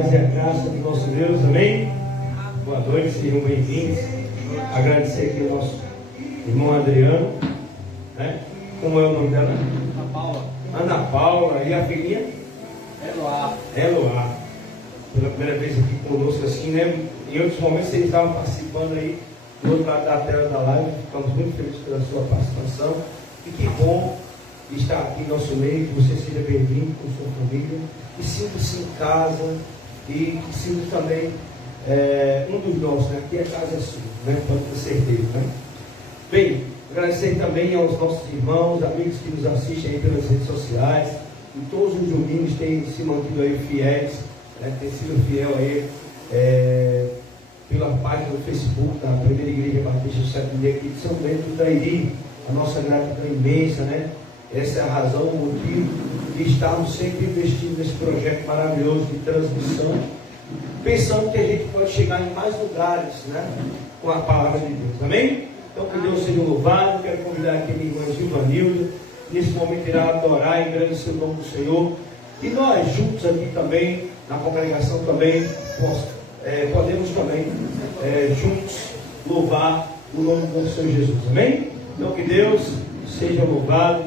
paz e a graça do nosso Deus, amém? Boa noite, sejam bem-vindos. Agradecer aqui ao nosso irmão Adriano, né? Como é o nome dela? Ana Paula. Ana Paula, e a filhinha? Eloá. Eloá. Pela primeira vez aqui conosco, assim, né? Em outros momentos eles estavam participando aí do outro lado da tela da live. Ficamos muito felizes pela sua participação. E que bom estar aqui no nosso meio, que você seja bem-vindo com sua família. E sinta-se em casa e que sinta também um dos nossos, né? Aqui a casa é sua, né? Pode ter certeza, né? Bem, agradecer também aos nossos irmãos, amigos que nos assistem aí pelas redes sociais. E todos os domingos têm se mantido aí fiéis, né? Tem sido fiel aí pela página do Facebook da Primeira Igreja Batista do Sétimo Dia aqui de São Bento do Trairi. A nossa gratidão imensa, né? Essa é a razão, o motivo de estarmos sempre investindo nesse projeto maravilhoso de transmissão, pensando que a gente pode chegar em mais lugares, né? Com a palavra de Deus, amém? Então que Deus seja louvado. Quero convidar aqui a minha irmã Gilvanilda, nesse momento irá adorar e engrandecer o nome do Senhor. E nós juntos aqui também, na congregação também, podemos também juntos louvar o nome do nosso Senhor Jesus, amém? Então que Deus seja louvado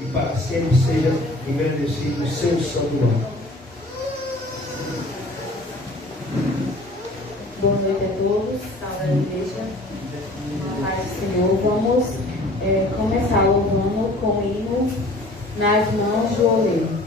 e para sempre seja engrandecido o seu santo nome. Boa noite a todos, salve a igreja, na paz do Senhor. Vamos começar louvando com o hino Nas Mãos do Oleiro.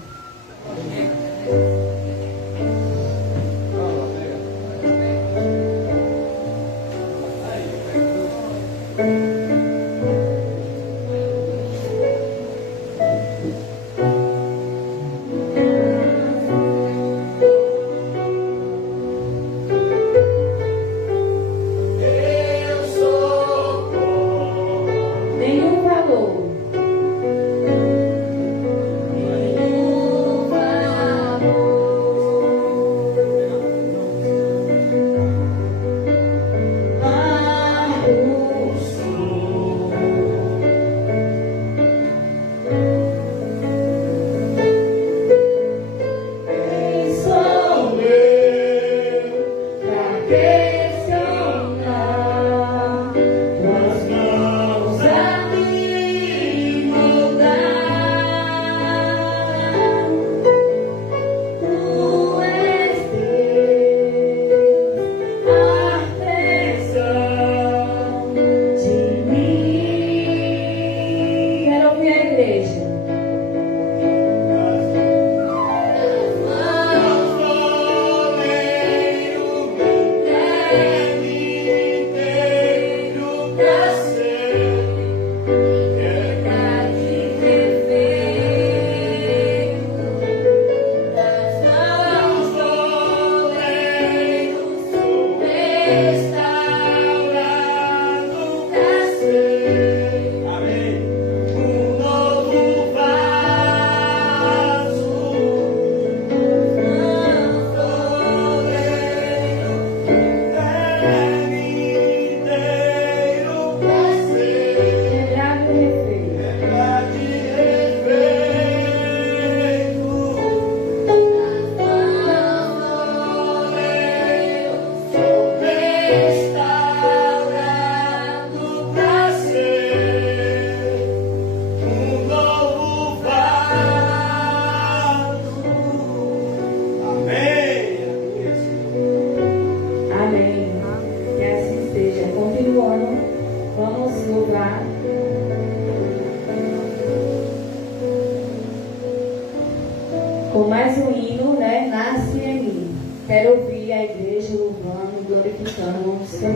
Com mais um hino, né? Nasce em mim. Quero ouvir a igreja louvando, glorificando o nome do Senhor.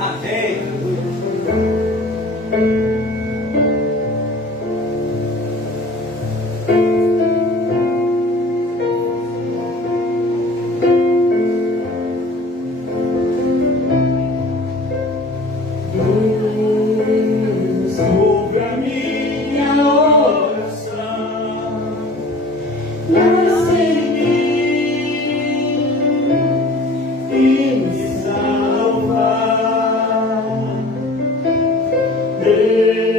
Amém. Deus.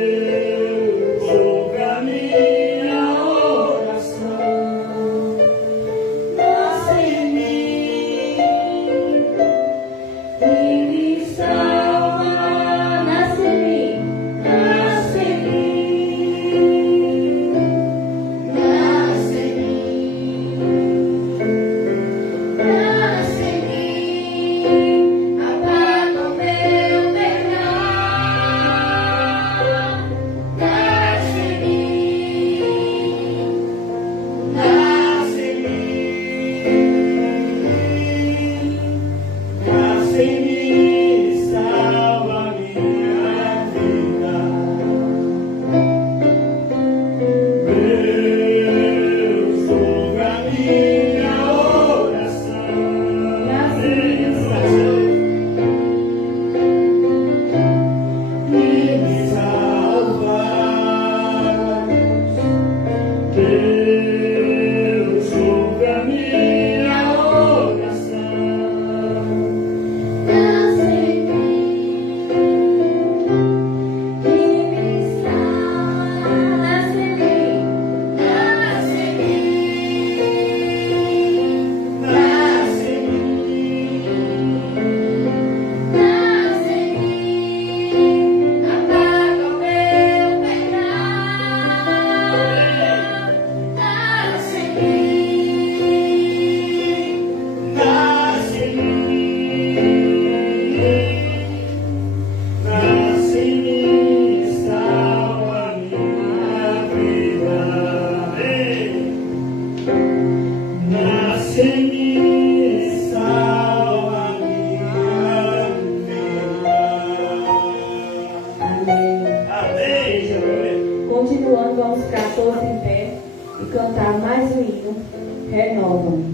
nasce-me, salva minha vida. Amém. Amém, Jesus. Continuando, vamos ficar todos em pé e cantar mais um hino. Renova-me.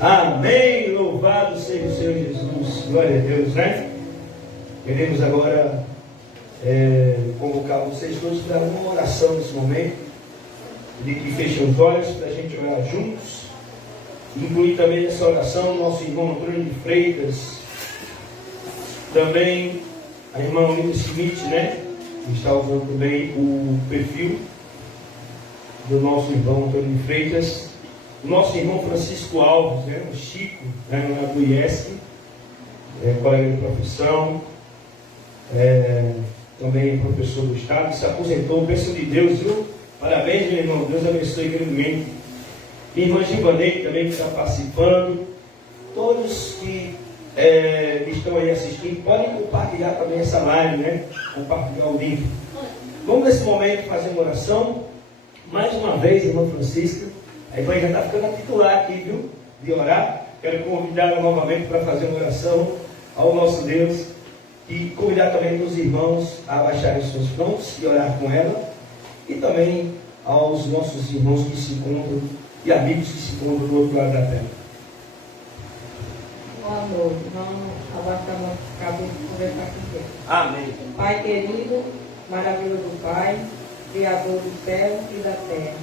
Amém, louvado seja o Senhor Jesus, glória a Deus, né? Queremos agora convocar vocês todos para uma oração nesse momento, de que fechem os olhos para a gente orar juntos, incluir também nessa oração o nosso irmão Antônio de Freitas, também a irmã Linda Smith, né? Que está usando também o perfil do nosso irmão Antônio de Freitas, o nosso irmão Francisco Alves, né, o Chico, né, do IESC, colega de profissão, também professor do Estado, se aposentou, bênção de Deus, viu? Parabéns, meu irmão, Deus abençoe grandemente. Irmã Givanei também que está participando, todos que estão aí assistindo, podem compartilhar também essa live, né? Compartilhar o link. Vamos nesse momento fazer uma oração, mais uma vez, irmã Francisca. A irmã já está ficando a titular aqui, viu? De orar. Quero convidá-la novamente para fazer uma oração ao nosso Deus. E convidar também os irmãos a abaixarem suas mãos e orar com ela. E também aos nossos irmãos que se encontram e amigos que se encontram do outro lado da terra. Boa noite. Vamos abaixar nossa cabeça e conversar com Deus. Amém. Pai querido, maravilhoso Pai, Criador do céu e da terra.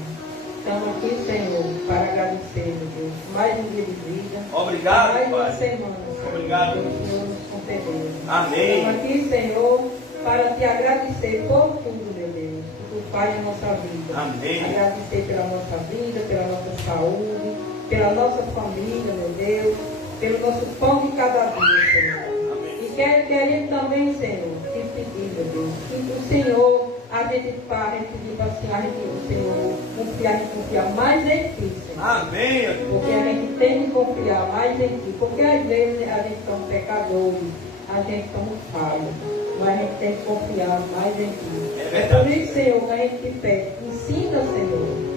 Estamos aqui, Senhor, para agradecer, meu Deus, mais um dia de vida, Obrigado, mais uma Pai. semana, Senhor, Obrigado. que o Senhor nos concedeu. Amém. Estamos aqui, Senhor, para te agradecer por tudo, meu Deus, que tu faz na nossa vida. Amém. Agradecer pela nossa vida, pela nossa saúde, pela nossa família, meu Deus, pelo nosso pão de cada dia, Senhor. Amém. E querendo também, Senhor, te pedir, meu Deus, que o Senhor, a gente tipo assim, o Senhor, a gente confia mais em Ti, Senhor. Amém. Porque a gente tem que confiar mais em Ti. Porque às vezes a gente somos pecadores, a gente somos falhos, mas a gente tem que confiar mais em Ti. É É verdade. por isso, Senhor, que a gente te pede, ensina, Senhor.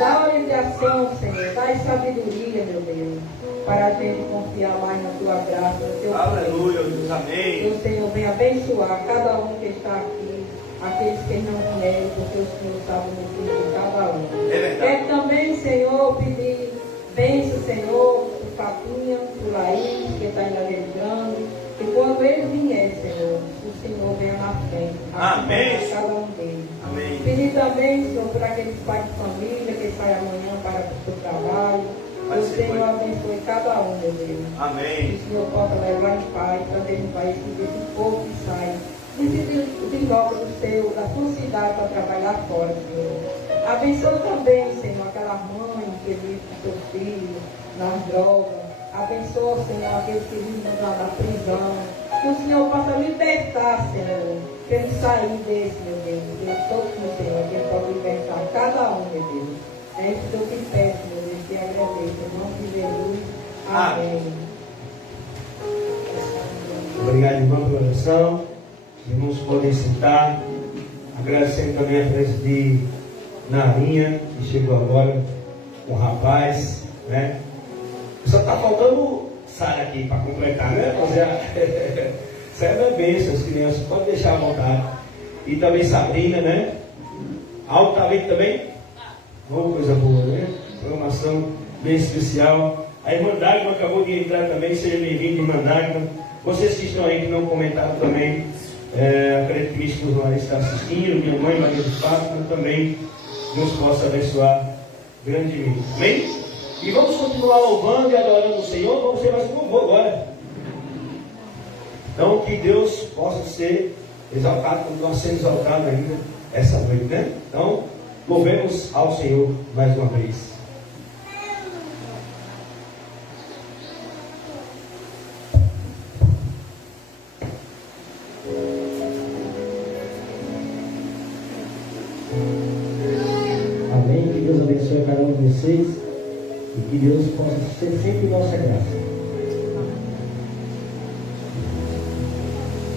Dá orientação, Senhor, dá sabedoria, meu Deus, para a gente confiar mais na Tua graça, no Teu Aleluia, poder. Deus. Amém. Que o Senhor venha abençoar cada um que está aqui, aqueles que não vieram, porque o Senhor sabe o motivo de cada um. É verdade. Quero também, Senhor, pedir bênção, Senhor, por Papinha, por Laís, que está em Lajeiro Grande, que quando eles vierem, Senhor, o Senhor venha na frente. Amém. acompanhar cada um deles. Amém. Pedir também, Senhor, por aqueles pais de família que saem amanhã para o seu trabalho. Que o Senhor abençoe cada um, meu Deus. Que Amém. o Senhor possa levar em paz, trazer em paz esse povo que sai. De volta da sua cidade para trabalhar fora, Senhor. Abençoe também, Senhor, aquela mãe que vive com seus filhos nas drogas. Abençoe, Senhor, aqueles que vivem na prisão. Que o Senhor possa libertar, Senhor, para ele sair desse, meu Deus. Eu estou com o Senhor, que ele pode libertar cada um, meu Deus. É isso que eu te peço, meu Deus, te agradeço. Em nome de Jesus. Amém. Obrigado, irmão, pela oração. Os irmãos podem sentar. Agradecendo também a presença de Narinha, que chegou agora com o rapaz, né? Só está faltando Sara aqui para completar, né? Sara é bênção, as crianças, pode deixar à vontade. E também Sabrina, né? Alto talento também? Oh, coisa boa, né? Programação bem especial. A irmã Dagmar acabou de entrar também, seja bem-vinda, irmã Dagmar. Vocês que estão aí, que não comentaram também, acredito que minha esposa está assistindo, minha mãe, Maria do Fátima, também Deus possa abençoar grandemente. Amém? E vamos continuar louvando e adorando o Senhor. Vamos ter mais um louvor agora. Então, que Deus possa ser exaltado, como nós somos exaltados ainda essa noite, né? Então, louvemos ao Senhor mais uma vez. Amém. Que Deus abençoe cada um de vocês e que Deus possa ser sempre nossa graça.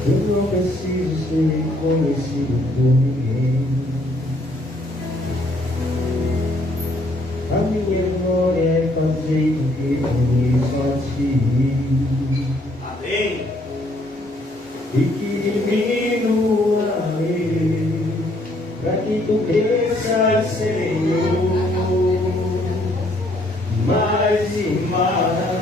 Eu não preciso ser conhecido por ninguém. A minha glória é fazer o que conheço a ti. Amém. E que diminua eu, para que tu cresças, Senhor, mais e mais.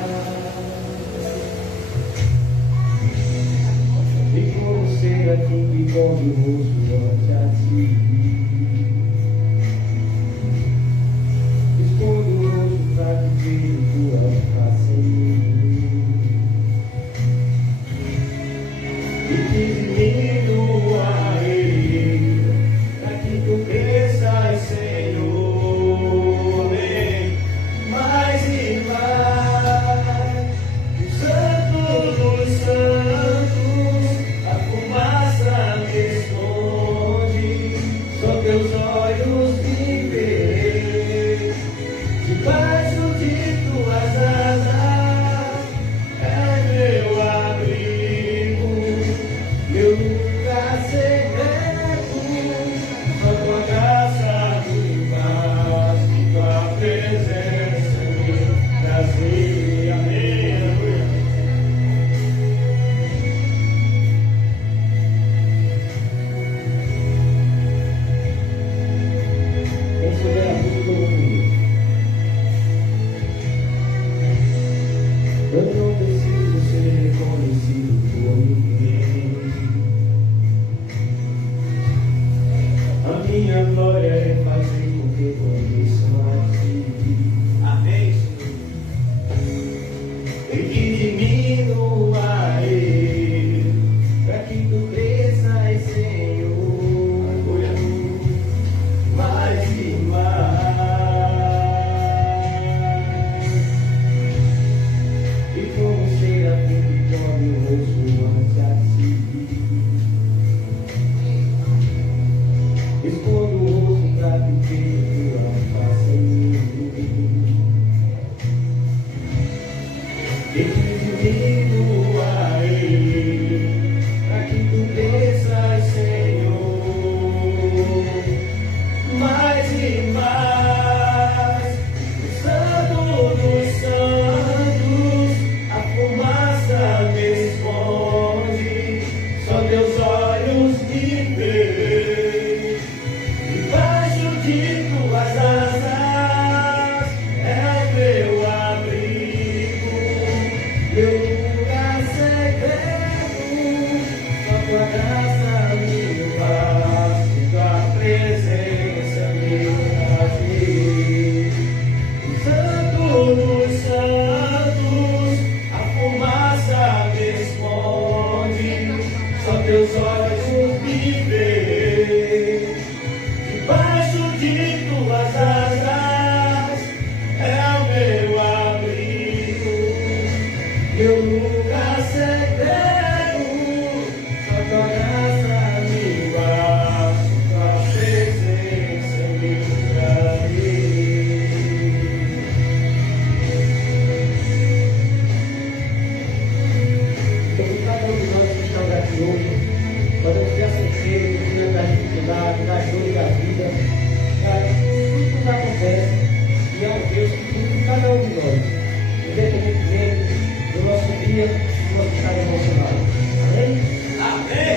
E como ser aqui que corre o rosto ante a ti. Esconde o rosto para viver tua face em mim. E que diminua ele, para que tu cresças, Senhor, amém. Mais e mais, o santo dos santos, a fumaça me esconde, só teus olhos me verem, debaixo de tuas asas, é meu abrigo, meu lugar secreto, só tua graça me faz, tua presença me trazer. Amém. Aleluia. minha glória é fazer com que conheça mais de ti. Amém, E que diminua ele, para que tu cresças, Senhor, mais e mais. E como serafim que come o rosto antes a si, esconde o rosto para que tua face em mim. E que diminua ele, para que tu cresças, Senhor, mais e mais. O Santo dos Santos, a fumaça me esconde, só teus olhos me veem. Debaixo de tuas asas é meu abrigo, meu lugar secreto, só tua graça me faz, tua presença me traz. O Santo dos Santos, a fumaça me esconde, só teus olhos me veem. Debaixo de tuas asas é o meu abrigo, meu lugar secreto, só tua graça me basta, tua presença me traz. Então, cada um de nós que estamos aqui hoje, podemos ter a certeza que das dificuldades, das dores da vida, tudo que acontece, e é um Deus que cuida de cada um de nós, independentemente do nosso dia, do nosso estado emocional. Amém? amém.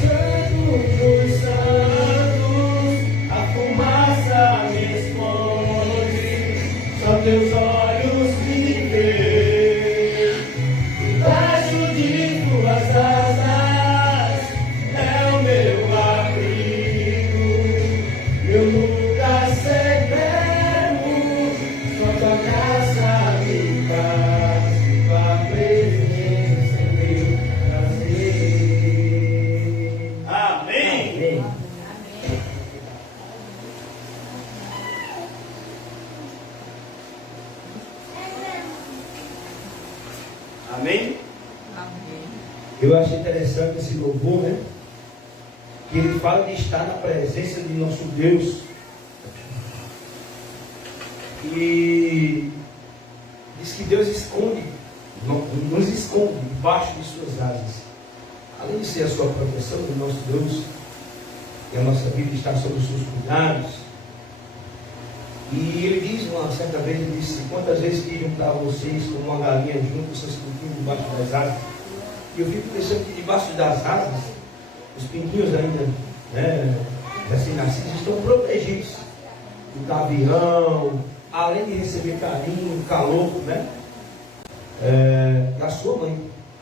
Santo dos santos, a fumaça me esconde, só teus olhos me veem. Debaixo de tuas asas é o meu abrigo, meu lugar secreto, só tua graça me faz, tua presença meu prazer. Amém. Amém. Eu acho interessante esse louvor, né? Que ele fala de estar na presença de nosso Deus. E diz que Deus esconde, nos esconde debaixo de suas asas. Além de ser a sua proteção do nosso Deus, e a nossa vida está sob os seus cuidados. E ele diz, uma certa vez, ele disse: quantas vezes quis juntar vocês como uma galinha junto, os seus pintinhos debaixo das asas. E eu fico pensando que debaixo das asas, os pintinhos ainda, né, recém-nascidos, estão protegidos do gavião, além de receber carinho, calor, né, da sua mãe.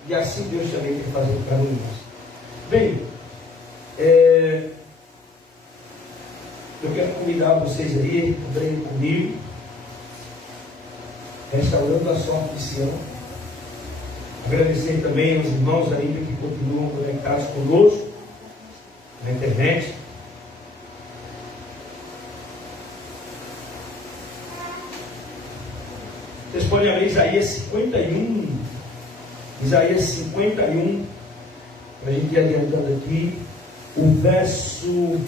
E assim Deus também tem que fazer o caminho. Bem, eu quero convidar vocês aí, lembrem comigo, restaurando a sorte de Sião. Agradecer também aos irmãos ainda que continuam conectados conosco na internet. Vocês podem abrir Isaías 51. Isaías 51, para a gente ir adiantando aqui, o verso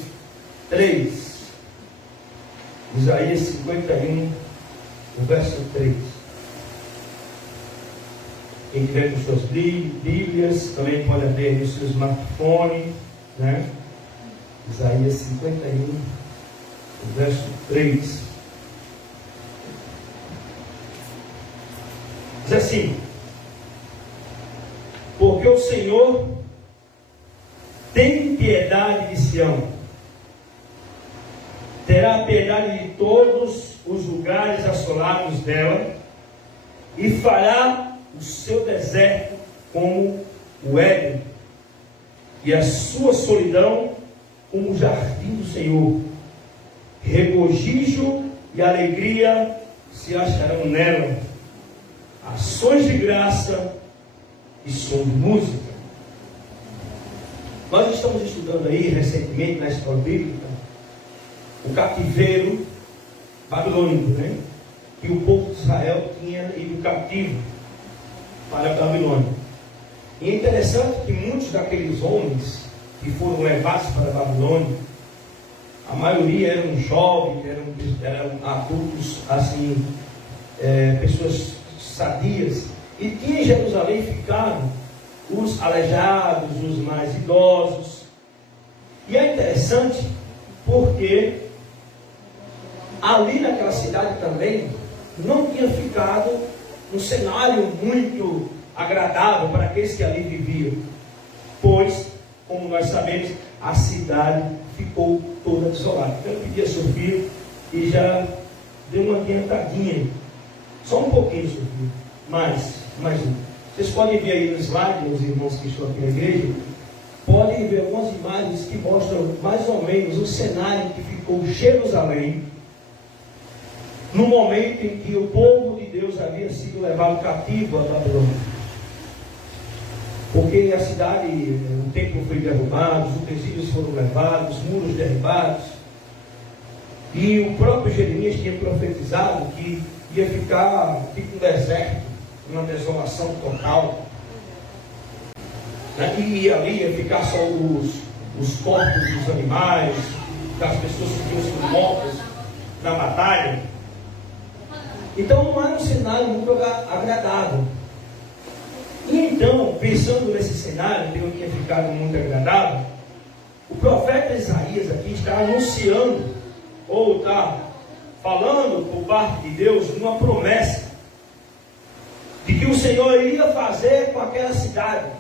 3. Isaías 51, o verso 3. Quem tiver com suas Bíblias, também pode abrir no seu smartphone, né? Isaías 51, o verso 3. Diz assim: porque o Senhor tem piedade de Sião terá piedade de todos os lugares assolados dela, e fará o seu deserto como o Éden, e a sua solidão como o jardim do Senhor. Regozijo e alegria se acharão nela, ações de graça e som de música. Nós estamos estudando aí recentemente na escola bíblica o cativeiro babilônico, né? Que o povo de Israel tinha ido cativo para a Babilônia. E é interessante que muitos daqueles homens que foram levados para a Babilônia, a maioria eram jovens, eram adultos, assim, pessoas sadias, e tinha em Jerusalém ficaram os aleijados, os mais idosos. E é interessante porque ali naquela cidade também não tinha ficado um cenário muito agradável para aqueles que ali viviam, pois, como nós sabemos, a cidade ficou toda desolada. Então eu pedi a Sofia e já deu uma adiantadinha, só um pouquinho, Sofia, mais um. Vocês podem ver aí no slide, os irmãos que estão aqui na igreja, podem ver algumas imagens que mostram mais ou menos o cenário que ficou Jerusalém no momento em que o povo de Deus havia sido levado cativo a Babilônia. Porque a cidade, o templo foi derrubado, os utensílios foram levados, os muros derribados, e o próprio Jeremias tinha profetizado que ia ficar tipo um deserto, uma desolação total, né? E ali ia ficar só os corpos dos animais, das pessoas que tinham sido mortas na batalha. Então não era um cenário muito agradável. E então, pensando nesse cenário que não tinha ficado muito agradável, o profeta Isaías aqui está anunciando, ou está falando por parte de Deus, uma promessa de que o Senhor iria fazer com aquela cidade,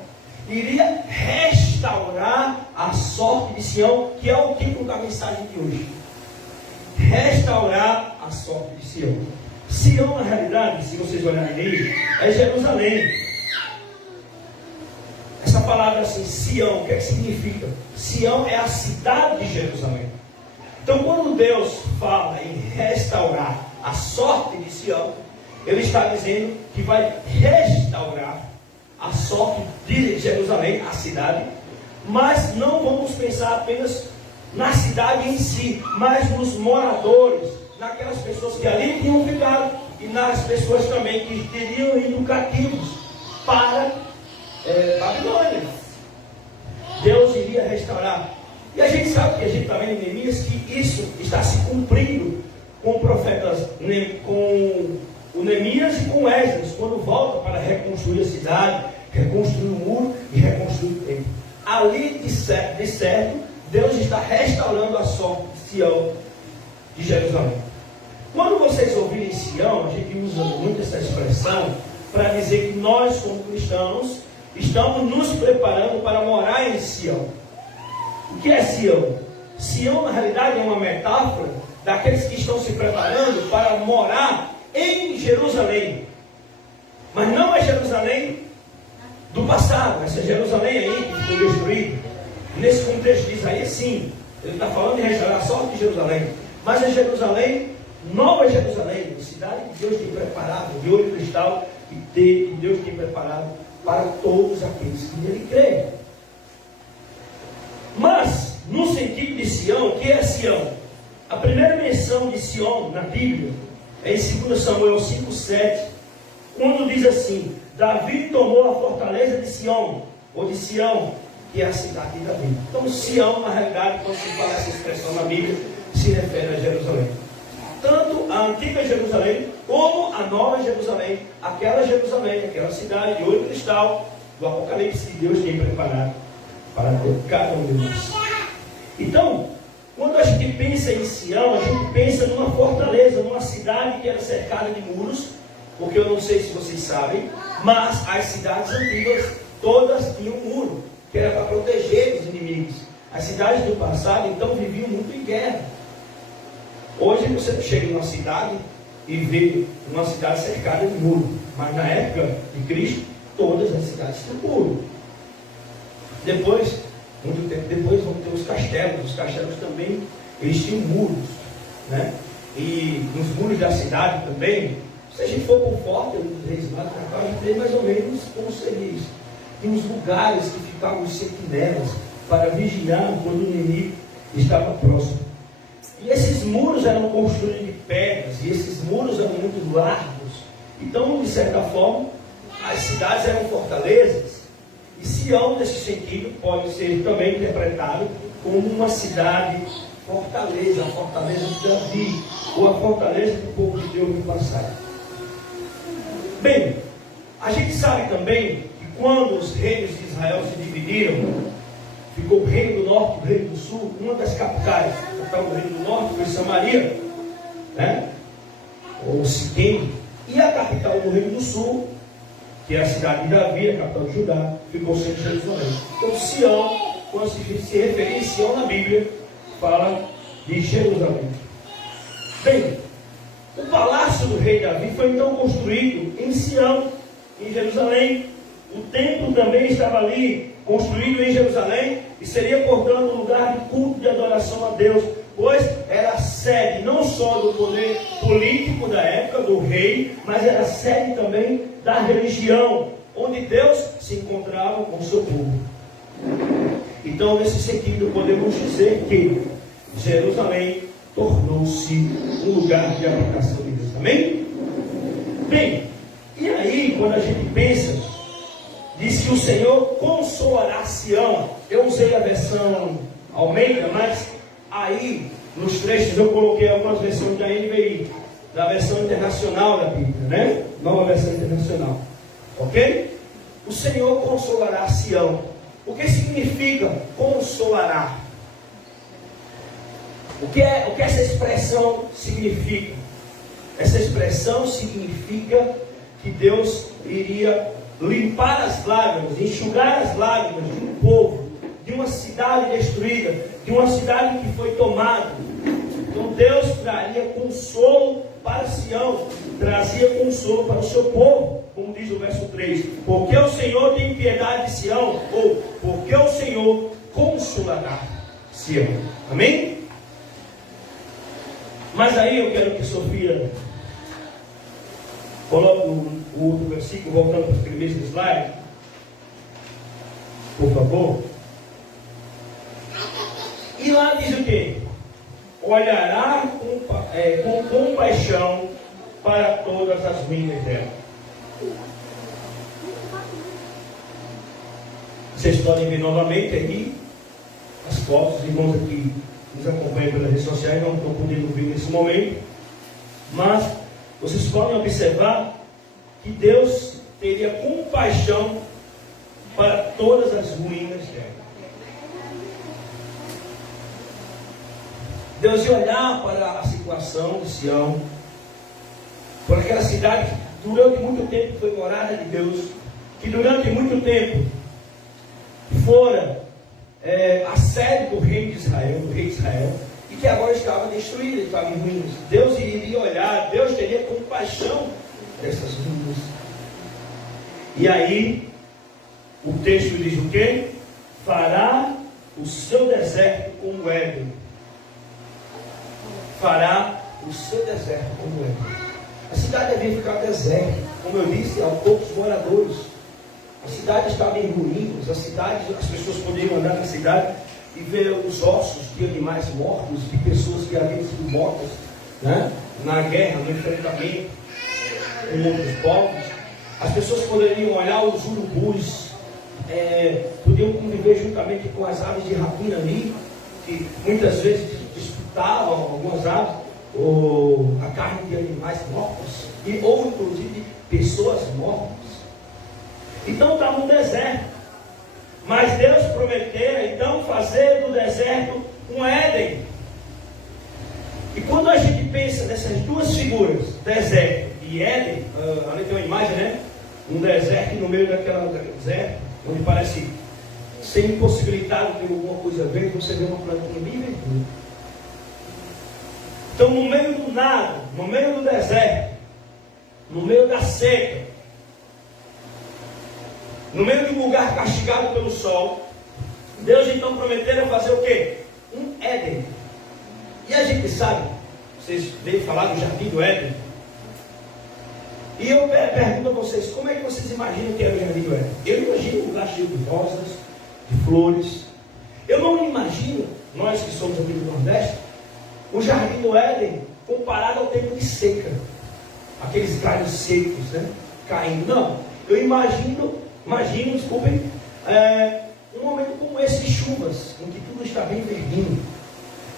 iria restaurar a sorte de Sião, que é o título da mensagem de hoje. Restaurar a sorte de Sião. Sião, na realidade, se vocês olharem aí, é Jerusalém. Essa palavra assim, Sião, o que é que significa? Sião é a cidade de Jerusalém. Então, quando Deus fala em restaurar a sorte de Sião, Ele está dizendo que vai restaurar a sorte de Jerusalém, a cidade, mas não vamos pensar apenas na cidade em si, mas nos moradores, naquelas pessoas que ali tinham ficado, e nas pessoas também que teriam ido cativos para Babilônia. Deus iria restaurar. E a gente sabe que a gente está vendo em Neemias que isso está se cumprindo com profetas, com o Neemias e com Esdras, quando volta para reconstruir a cidade, reconstruir o muro e reconstruir o templo. Ali, de certo, Deus está restaurando a sorte de Sião, de Jerusalém. Quando vocês ouvirem Sião, a gente usa muito essa expressão para dizer que nós, como cristãos, estamos nos preparando para morar em Sião. O que é Sião? Sião, na realidade, é uma metáfora daqueles que estão se preparando para morar em Jerusalém. Mas não é Jerusalém do passado, essa Jerusalém aí que ficou destruída. Nesse contexto de Isaías, sim, ele está falando de restaurar a sorte de Jerusalém. Mas é Jerusalém, Nova Jerusalém, a cidade que Deus tem preparado, de ouro e cristal, que Deus tem preparado para todos aqueles que nele creem. Mas, no sentido de Sião, o que é Sião? A primeira menção de Sião na Bíblia é em 2 Samuel 5,7, quando diz assim: Davi tomou a fortaleza de Sião, ou de Sião, que é a cidade de Davi. Então, Sião, na realidade, quando se fala essa expressão na Bíblia, se refere a Jerusalém. Tanto a antiga Jerusalém, como a nova Jerusalém, aquela cidade de ouro e cristal, do Apocalipse que Deus tem preparado para cada um de nós. Então, quando a gente pensa em Sião, a gente pensa numa fortaleza, numa cidade que era cercada de muros, porque eu não sei se vocês sabem, mas as cidades antigas, todas tinham um muro, que era para proteger os inimigos. As cidades do passado, então, viviam muito em guerra. Hoje você chega em uma cidade e vê uma cidade cercada de muro, mas na época de Cristo, todas as cidades tinham muro. Depois, muito tempo depois, vão ter os castelos também, eles tinham muros, né? E nos muros da cidade também, se a gente for por fora dos reis magos, a gente vê mais ou menos como seria isso. Tem uns lugares que ficavam os sentinelas para vigiar quando o inimigo estava próximo. E esses muros eram construídos de pedras, e esses muros eram muito largos. Então, de certa forma, as cidades eram fortalezas. E Sião, nesse sentido, pode ser também interpretado como uma cidade fortaleza, a fortaleza de Davi, ou a fortaleza do povo de Deus no passado. Bem, a gente sabe também que quando os reinos de Israel se dividiram, ficou o reino do norte e o reino do sul. Uma das capitais, a capital do reino do norte foi Samaria, né? Ou Siquém, e a capital do reino do sul, que é a cidade de Davi, a capital de Judá, ficou sendo Jerusalém. Então Sião, quando se refere a Sião na Bíblia, fala de Jerusalém. Bem, o palácio do rei Davi foi então construído em Sião, em Jerusalém. O templo também estava ali, construído em Jerusalém, e seria, portanto, um lugar de culto de adoração a Deus, pois era a sede não só do poder político da época, do rei, mas era a sede também da religião, onde Deus se encontrava com o seu povo. Então, nesse sentido, podemos dizer que Jerusalém tornou-se um lugar de habitação de Deus. Amém? Bem, e aí, quando a gente pensa, diz que o Senhor consolará Sião. Eu usei a versão Almeida, mas aí, nos trechos, eu coloquei algumas versões da NVI, da versão internacional da Bíblia, né? Nova versão internacional. Ok? O Senhor consolará Sião. O que significa consolará? O que essa expressão significa? Essa expressão significa que Deus iria limpar as lágrimas, enxugar as lágrimas de um povo, de uma cidade destruída, de uma cidade que foi tomada. Então Deus traria consolo para Sião, trazia consolo para o seu povo, como diz o verso 3, porque o Senhor tem piedade de Sião, ou porque o Senhor consolará Sião. Amém? Mas aí eu quero que Sofia coloque o outro versículo, voltando para os primeiros slides, por favor. E lá diz o quê? Olhará com compaixão para todas as ruínas dela. Vocês podem ver novamente aí as fotos, os irmãos aqui nos acompanham pelas redes sociais, não estão podendo ver nesse momento, mas vocês podem observar que Deus teria compaixão para todas as ruínas dela. Deus ia olhar para a situação de Sião, por aquela cidade que durante muito tempo foi morada de Deus, que durante muito tempo fora a sede do rei de Israel, e que agora estava destruída, estava em ruínas. Deus iria olhar, Deus teria compaixão dessas ruínas. E aí, o texto diz o quê? Fará o seu deserto como Éden. Fará o seu deserto como Éden. A cidade devia ficar deserta, como eu disse, há poucos moradores. A cidade estava em ruínas, as pessoas poderiam andar na cidade e ver os ossos de animais mortos, de pessoas que haviam sido mortas, né? Na guerra, no enfrentamento com outros povos. As pessoas poderiam olhar os urubus, podiam conviver juntamente com as aves de rapina ali, que muitas vezes disputavam algumas aves, ou a carne de animais mortos, ou inclusive pessoas mortas. Então estava no deserto, mas Deus prometeu então fazer do deserto um Éden. E quando a gente pensa nessas duas figuras, deserto e Éden, ali tem uma imagem, né? Um deserto no meio daquela deserto, onde parece ser impossibilitado ter alguma coisa verde, você vê uma plantinha bem verdinha. Então, no meio do nada, no meio do deserto, no meio da seca, no meio de um lugar castigado pelo sol, Deus então prometeu fazer o quê? Um Éden. E a gente sabe, vocês veem falar do Jardim do Éden. E eu pergunto a vocês, como é que vocês imaginam que é o Jardim do Éden? Eu imagino um lugar cheio de rosas, de flores. Eu não imagino, nós que somos aqui do Nordeste, o Jardim do Éden comparado ao tempo de seca. Aqueles galhos secos, né? Caindo. Não, eu imagino, desculpem, um momento como esse de chuvas, em que tudo está bem verdinho,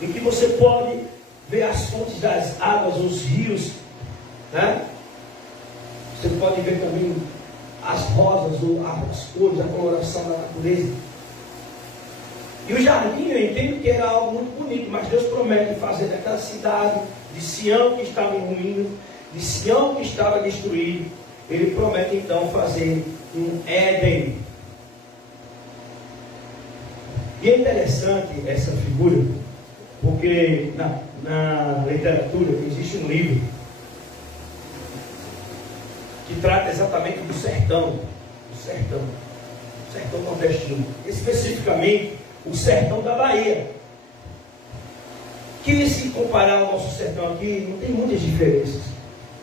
em que você pode ver as fontes das águas, os rios, né? Você pode ver também as rosas, as cores, a coloração da natureza. E o jardim, eu entendo que era algo muito bonito, mas Deus promete fazer daquela cidade de Sião que estava em ruínas, de Sião que estava destruído, Ele promete então fazer um Éden. E é interessante essa figura, porque na literatura existe um livro que trata exatamente do sertão nordestino, especificamente o sertão da Bahia, que se comparar ao nosso sertão aqui, não tem muitas diferenças,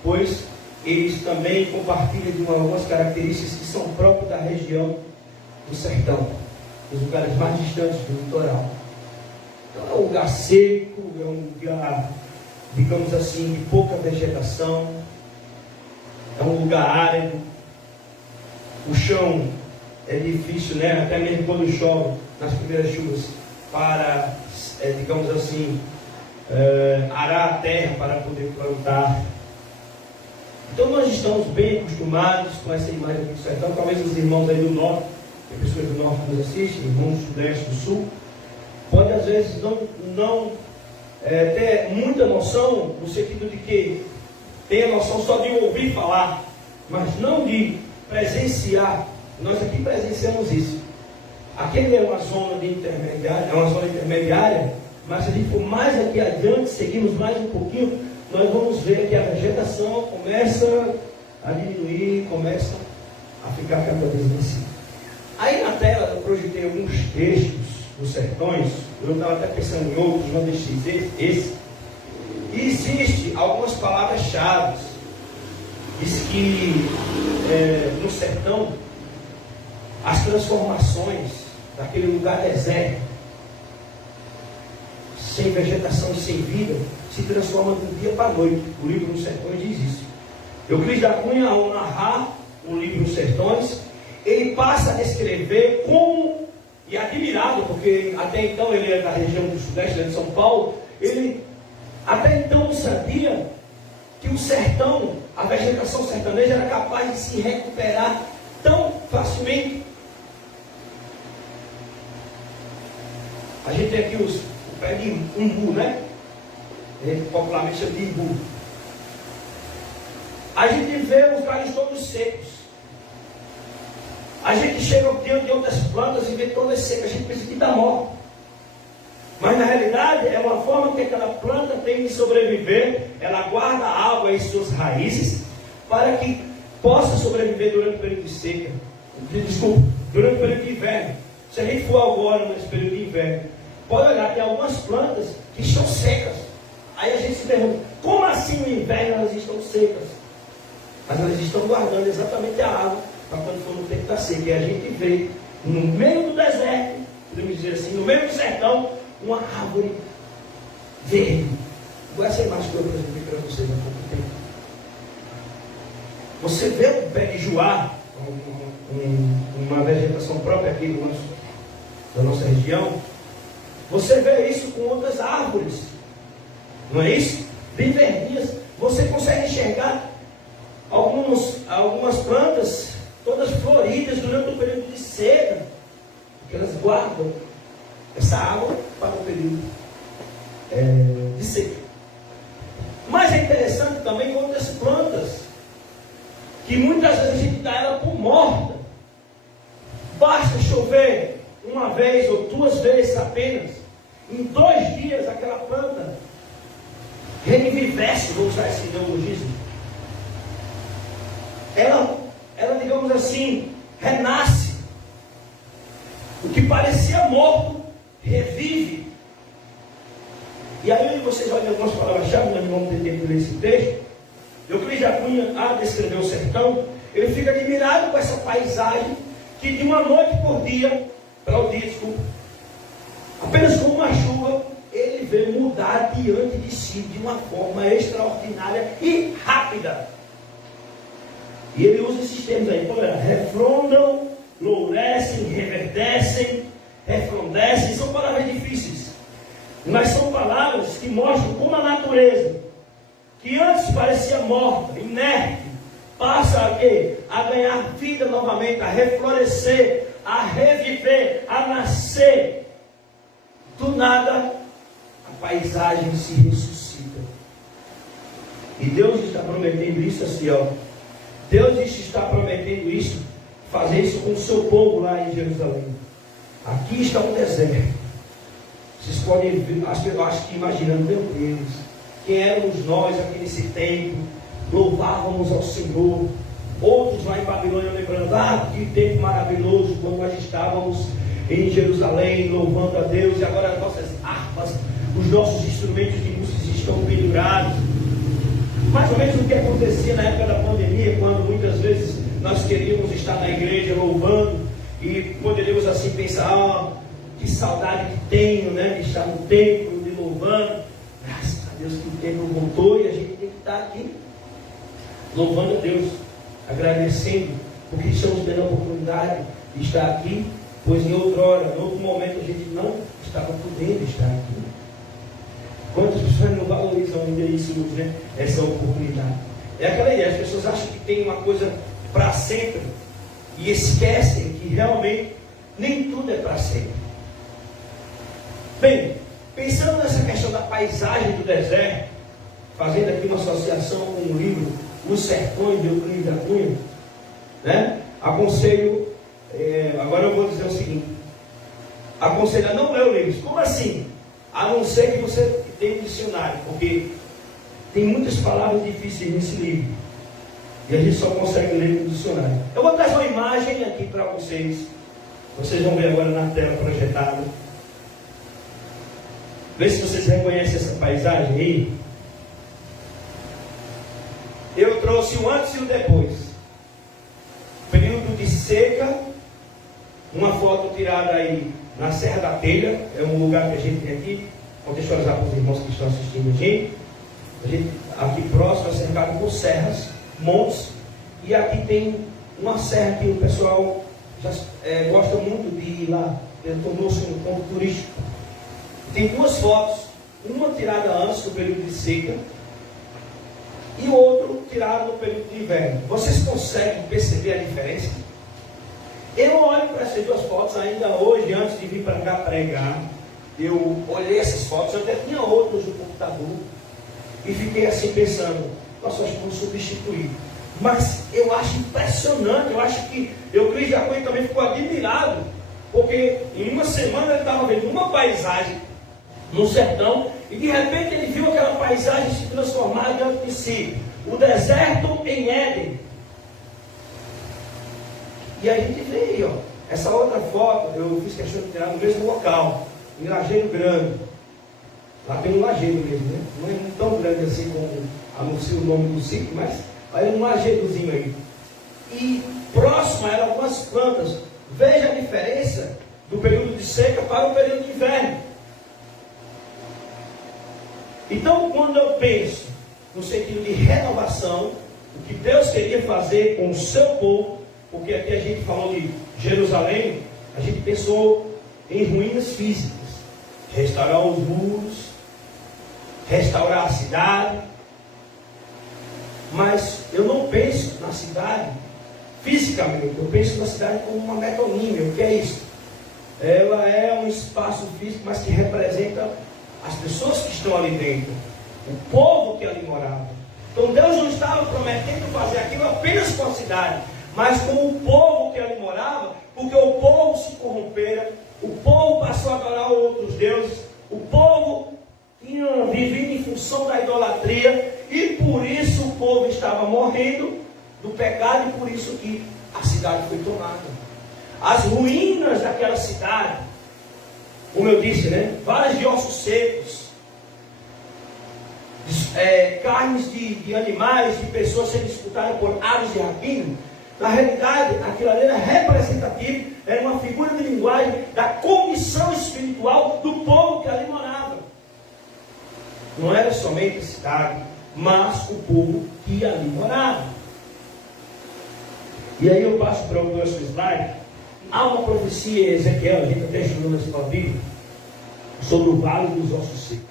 pois eles também compartilham de algumas características que são próprias da região do sertão, dos lugares mais distantes do litoral. Então é um lugar seco, é um lugar, digamos assim, de pouca vegetação, é um lugar árido, o chão é difícil, né? Até mesmo quando chove, nas primeiras chuvas, para, digamos assim, arar a terra para poder plantar. Então nós estamos bem acostumados com essa imagem aqui do sertão. Talvez os irmãos aí do norte, tem pessoas do norte que nos assistem, irmãos do sudeste, do sul, podem às vezes não ter muita noção, no sentido de que tem a noção só de ouvir falar, mas não de presenciar. Nós aqui presenciamos isso. Aquele é uma zona intermediária, mas se a gente for mais aqui adiante, seguimos mais um pouquinho, nós vamos ver que a vegetação começa a diminuir, começa a ficar cada vez mais assim. Aí na tela eu projetei alguns textos dos sertões, eu estava até pensando em outros, não deixei esse. E existe algumas palavras-chave. Diz que no sertão as transformações daquele lugar deserto, sem vegetação e sem vida, se transforma do dia para a noite. O livro Nos Sertões diz isso. Euclides da Cunha, ao narrar o livro Nos Sertões, ele passa a descrever como, e admirado, porque até então ele é da região do Sudeste, ele é de São Paulo, ele até então não sabia que o sertão, a vegetação sertaneja era capaz de se recuperar tão facilmente. A gente tem aqui o pé de umbu, né? A gente popularmente chama de imbu. A gente vê os galhos todos secos. A gente chega diante de outras plantas e vê todas secas. A gente pensa que está morto. Mas na realidade é uma forma que aquela planta tem de sobreviver. Ela guarda água em suas raízes para que possa sobreviver durante o período de seca. Desculpa, durante o período de inverno. Se a gente for agora nesse período de inverno, pode olhar, tem algumas plantas que estão secas. Aí a gente se pergunta, como assim no inverno elas estão secas? Mas elas estão guardando exatamente a água para quando for no tempo da seca. E a gente vê no meio do deserto, podemos dizer assim, no meio do sertão, uma árvore verde. Igual essa imagem que eu apresentei para vocês há pouco tempo. Você vê o pé de joá, uma vegetação própria aqui da nossa região. Você vê isso com outras árvores, não é isso? Bem verdinhas. Você consegue enxergar algumas plantas todas floridas durante o período de seca, porque elas guardam essa água para o período de seca. Mas é interessante também outras plantas, que muitas vezes a gente dá ela por morta. Basta chover uma vez ou duas vezes apenas, em 2 dias aquela planta renivivesce, vou usar esse neologismo. Ela, digamos assim, renasce. O que parecia morto, revive. E aí vocês olham algumas palavras-chave, nós não vamos ter tempo de ler esse texto. Euclides da Cunha, a descrever o sertão, ele fica admirado com essa paisagem que de uma noite por dia, apenas com uma chuva, ele veio mudar diante de si de uma forma extraordinária e rápida. E ele usa esses termos aí, refrondam, lourecem, reverdecem, refrondecem, são palavras difíceis, mas são palavras que mostram como a natureza, que antes parecia morta, inerte, passa a ganhar vida novamente, a reflorescer, a reviver, a nascer. Do nada, a paisagem se ressuscita. E Deus está prometendo isso assim, ó. Deus está prometendo isso, fazer isso com o seu povo lá em Jerusalém. Aqui está um deserto. Vocês podem ver, eu acho que imaginando, meu Deus, quem éramos nós aqui nesse tempo, louvávamos ao Senhor. Outros lá em Babilônia lembrando, que tempo maravilhoso, quando nós estávamos em Jerusalém, louvando a Deus, e agora as nossas harpas, os nossos instrumentos de música estão pendurados. Mais ou menos o que acontecia na época da pandemia, quando muitas vezes nós queríamos estar na igreja louvando, e poderíamos assim pensar, que saudade que tenho, né, de estar no templo, de louvando. Graças a Deus que o templo voltou e a gente tem que estar aqui, louvando a Deus, agradecendo, porque estamos tendo a oportunidade de estar aqui, pois em outra hora, em outro momento a gente não estava podendo estar aqui. Quantas pessoas não valorizam ainda isso, né? Essa oportunidade? É aquela ideia, as pessoas acham que tem uma coisa para sempre e esquecem que realmente nem tudo é para sempre. Bem, pensando nessa questão da paisagem do deserto, fazendo aqui uma associação com o livro Os Sertões de Euclides da Cunha, né? Aconselho, agora eu vou dizer o seguinte: aconselho a não ler o livro. Como assim? A não ser que você tenha um dicionário, porque tem muitas palavras difíceis nesse livro e a gente só consegue ler com o dicionário. Eu vou trazer uma imagem aqui para vocês. Vocês vão ver agora na tela projetada. Vê se vocês reconhecem essa paisagem aí. Eu trouxe o antes e o depois. Período de seca. Uma foto tirada aí na Serra da Telha. É um lugar que a gente tem aqui. Contextualizar para os irmãos que estão assistindo a gente aqui próximo é cercado por serras, montes. E aqui tem uma serra que o pessoal gosta muito de ir lá. Tornou-se um ponto turístico. Tem duas fotos, uma tirada antes do período de seca e o outro tirado no período de inverno. Vocês conseguem perceber a diferença? Eu olho para essas duas fotos ainda hoje, antes de vir para cá pregar. Eu olhei essas fotos, eu até tinha outras no computador e fiquei assim pensando, nossa, acho que vou substituir. Mas eu acho impressionante, eu acho que Euclides da Cunha também ficou admirado, porque em uma semana ele estava vendo uma paisagem no sertão, e de repente ele viu aquela paisagem se transformar diante de si, o deserto em Éden. E a gente vê aí, ó, essa outra foto, eu fiz questão de tirar no mesmo local, em Lajeiro Grande. Lá tem um lajeiro mesmo, né? Não é tão grande assim como anuncia o nome do sítio, mas olha um lajeirozinho aí. E próximo a ela algumas plantas. Veja a diferença do período de seca para o período de inverno. Então, quando eu penso no sentido de renovação, o que Deus queria fazer com o seu povo, porque aqui a gente falou de Jerusalém, a gente pensou em ruínas físicas, restaurar os muros, restaurar a cidade, mas eu não penso na cidade fisicamente, eu penso na cidade como uma metonímia. O que é isso? Ela é um espaço físico, mas que representa as pessoas que estão ali dentro, o povo que ali morava. Então Deus não estava prometendo fazer aquilo apenas com a cidade, mas com o povo que ali morava, porque o povo se corrompera, o povo passou a adorar outros deuses, o povo tinham vivido em função da idolatria, e por isso o povo estava morrendo do pecado, e por isso que a cidade foi tomada. As ruínas daquela cidade, como eu disse, né? Várias de ossos secos, carnes de animais, de pessoas sendo disputadas por aves de rapina. Na realidade, aquilo ali era representativo, era uma figura de linguagem da condição espiritual do povo que ali morava. Não era somente a cidade, mas o povo que ali morava. E aí eu passo para o próximo slide. Há uma profecia em Ezequiel, a gente até estudou na escola bíblica, sobre o vale dos ossos secos.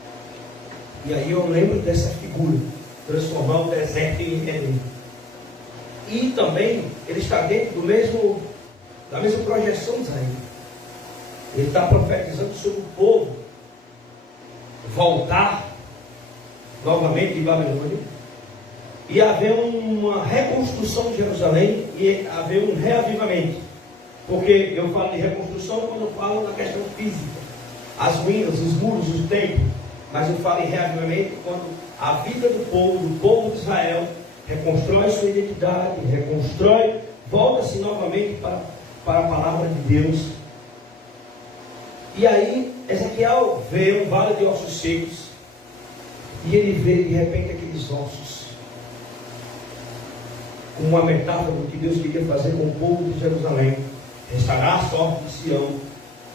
E aí eu lembro dessa figura, transformar o deserto em Edom. E também ele está dentro da mesma projeção de Isaías. Ele está profetizando sobre o povo voltar novamente de Babilônia e haver uma reconstrução de Jerusalém e haver um reavivamento. Porque eu falo de reconstrução quando eu falo na questão física, as ruínas, os muros, os templos. Mas eu falo em reavivamento quando a vida do povo de Israel, reconstrói sua identidade, volta-se novamente para a palavra de Deus. E aí Ezequiel vê um vale de ossos secos, e ele vê de repente aqueles ossos, como uma metáfora do que Deus queria fazer com o povo de Jerusalém, restaurar a sorte de Sião,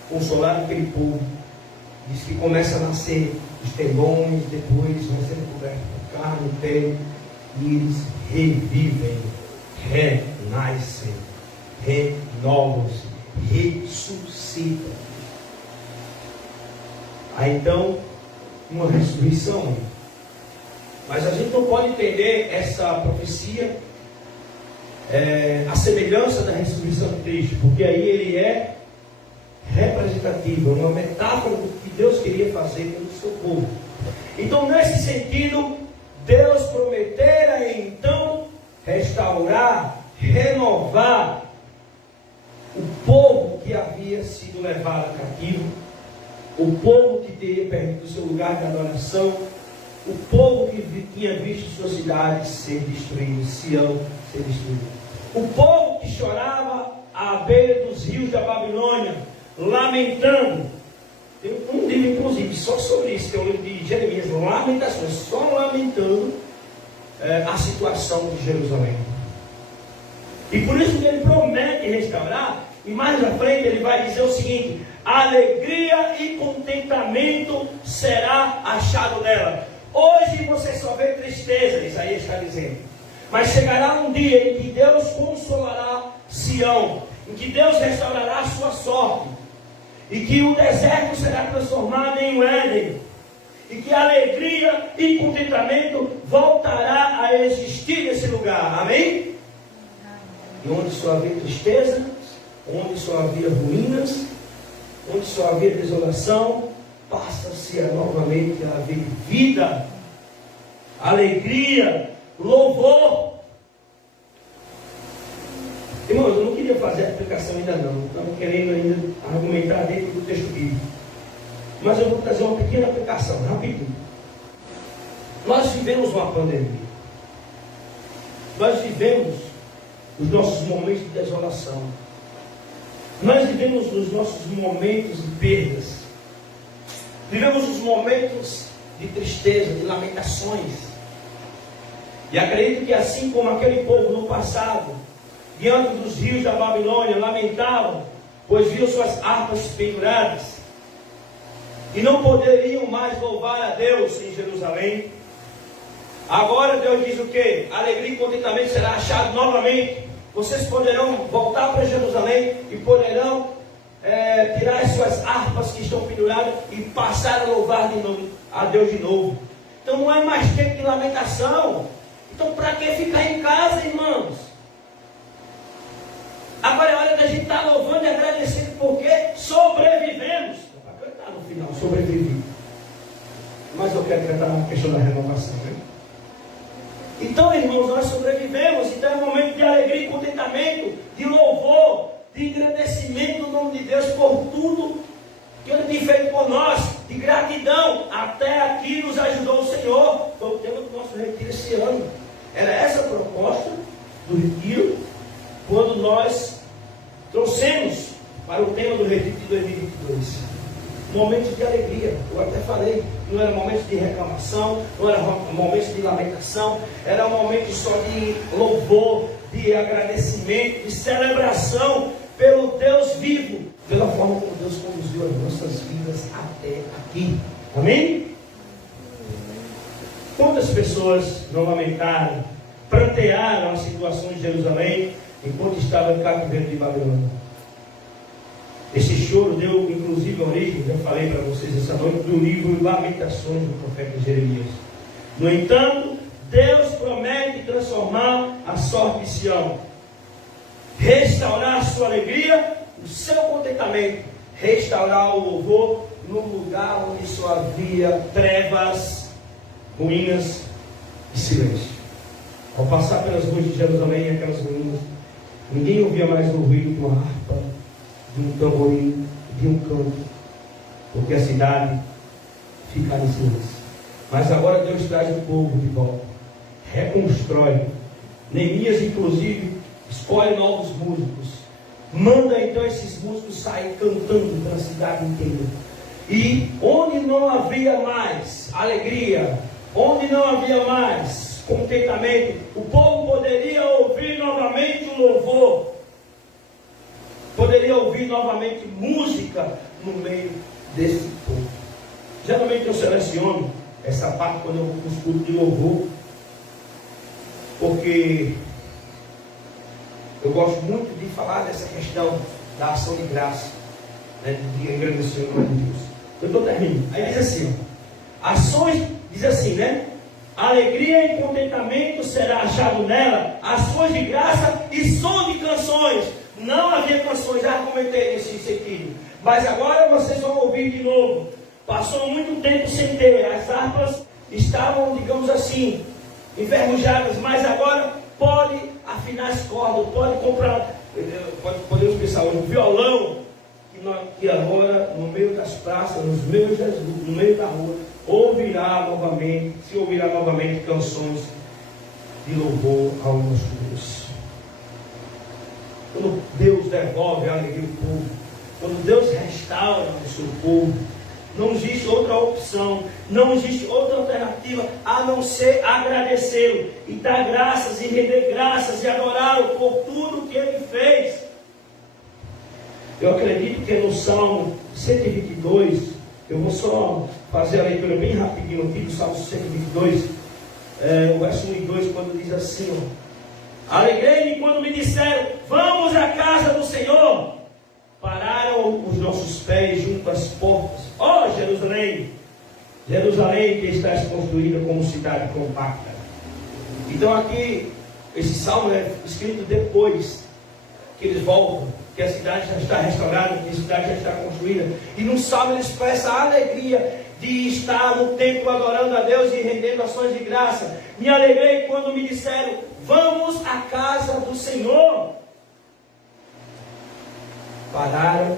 consolar aquele povo. Diz que começa a nascer os tendões, depois vai ser coberto por carne, pele, e eles revivem, renascem, renovam-se, ressuscitam. Aí então, uma ressurreição. Mas a gente não pode entender essa profecia a semelhança da ressurreição de Cristo, porque aí ele é representativo, uma metáfora do que Deus queria fazer com o seu povo. Então, nesse sentido, Deus prometera então restaurar, renovar o povo que havia sido levado cativo, o povo que teria perdido o seu lugar de adoração, o povo que tinha visto sua cidade ser destruída, Sião ser destruída, o povo que chorava à beira dos rios da Babilônia, lamentando. Tem um livro inclusive só sobre isso, que é o livro de Jeremias, Lamentações, só lamentando a situação de Jerusalém. E por isso que ele promete restaurar, e mais à frente ele vai dizer o seguinte: alegria e contentamento será achado nela. Hoje você só vê tristeza, Isaías está dizendo, mas chegará um dia em que Deus consolará Sião, em que Deus restaurará a sua sorte, e que o deserto será transformado em um Éden, e que alegria e contentamento voltará a existir nesse lugar. Amém? E onde só havia tristeza, onde só havia ruínas, onde só havia desolação, passa-se novamente a haver vida, alegria, louvor. Irmãos, eu não queria fazer a aplicação ainda não, estamos querendo ainda argumentar dentro do texto bíblico, mas eu vou trazer uma pequena aplicação, rapidinho. Nós vivemos uma pandemia, nós vivemos os nossos momentos de desolação, nós vivemos os nossos momentos de perdas, vivemos os momentos de tristeza, de lamentações, e acredito que assim como aquele povo no passado, diante dos rios da Babilônia, lamentavam, pois viam suas harpas penduradas, e não poderiam mais louvar a Deus em Jerusalém. Agora Deus diz o que? Alegria e contentamento será achado novamente. Vocês poderão voltar para Jerusalém e poderão tirar as suas harpas que estão penduradas e passar a louvar de novo, a Deus de novo. Então não é mais tempo de lamentação. Então para que ficar em casa, irmãos? Agora é hora da gente estar louvando e agradecendo, porque sobrevivemos. Para cantar no final, sobrevivi. Mas eu quero cantar na questão da renovação, né? Então, irmãos, nós sobrevivemos. Então é um momento de alegria e contentamento, de louvor, de engrandecimento do nome de Deus por tudo que Ele tem feito por nós. de gratidão. Até aqui nos ajudou o Senhor. Foi o tema do nosso retiro esse ano. Era essa a proposta do retiro, quando nós trouxemos para o tema do retiro de 2022. Momentos de alegria. Eu até falei, não era momento de reclamação, não era momento de lamentação, era um momento só de louvor, de agradecimento, de celebração pelo Deus vivo, pela forma como Deus conduziu as nossas vidas até aqui. Amém? Quantas pessoas não lamentaram, prantearam a situação de Jerusalém enquanto estava em cativeiro de Babilônia? Esse choro deu inclusive origem, já falei para vocês essa noite, do livro Lamentações do profeta Jeremias. No entanto, Deus promete transformar a sorte de Sião, restaurar a sua alegria, o seu contentamento, restaurar o louvor no lugar onde só havia trevas, ruínas e silêncio. Ao passar pelas ruas de Jerusalém, aquelas ruínas, ninguém ouvia mais o ruído de uma harpa, de um tamborim, de um canto, porque a cidade ficava em silêncio. Mas agora Deus traz o povo de volta, reconstrói. Neemias, inclusive, escolhe novos músicos, manda então esses músicos sair cantando pela cidade inteira. E onde não havia mais alegria, onde não havia mais contentamento, o povo poderia ouvir novamente o louvor, poderia ouvir novamente música no meio desse povo. Geralmente eu seleciono essa parte quando eu escuto de louvor, porque eu gosto muito de falar dessa questão da ação de graça, né, de agradecer o nome de Deus. Eu estou terminando. Aí diz assim, ó, ações, diz assim, né? Alegria e contentamento será achado nela, ações de graça e som de canções. Não havia canções, já comentei nesse sentido, mas agora vocês vão ouvir de novo. Passou muito tempo sem ter, as harpas estavam, digamos assim, enferrujadas, mas agora pode afinar as cordas, pode comprar, podemos pensar hoje, um violão, que agora no meio das praças, no meio da rua, se ouvirá novamente canções de louvor ao nosso Deus. Quando Deus devolve a alegria ao povo, quando Deus restaura o seu povo, não existe outra opção, não existe outra alternativa a não ser agradecê-lo e dar graças e render graças e adorá-lo por tudo que ele fez. Eu acredito que no Salmo 122, eu vou só fazer a leitura bem rapidinho aqui do Salmo 122, o verso 1 e 2, quando diz assim, ó: alegrei-me quando me disseram, vamos à casa do Senhor. Pararam os nossos pés junto às portas. Ó Jerusalém, Jerusalém que estás construída como cidade compacta. Então aqui, esse salmo é escrito depois que eles voltam, que a cidade já está restaurada, que a cidade já está construída. E no salmo ele expressa a alegria de estar no templo adorando a Deus e rendendo ações de graça. Me alegrei quando me disseram, vamos à casa do Senhor. Pararam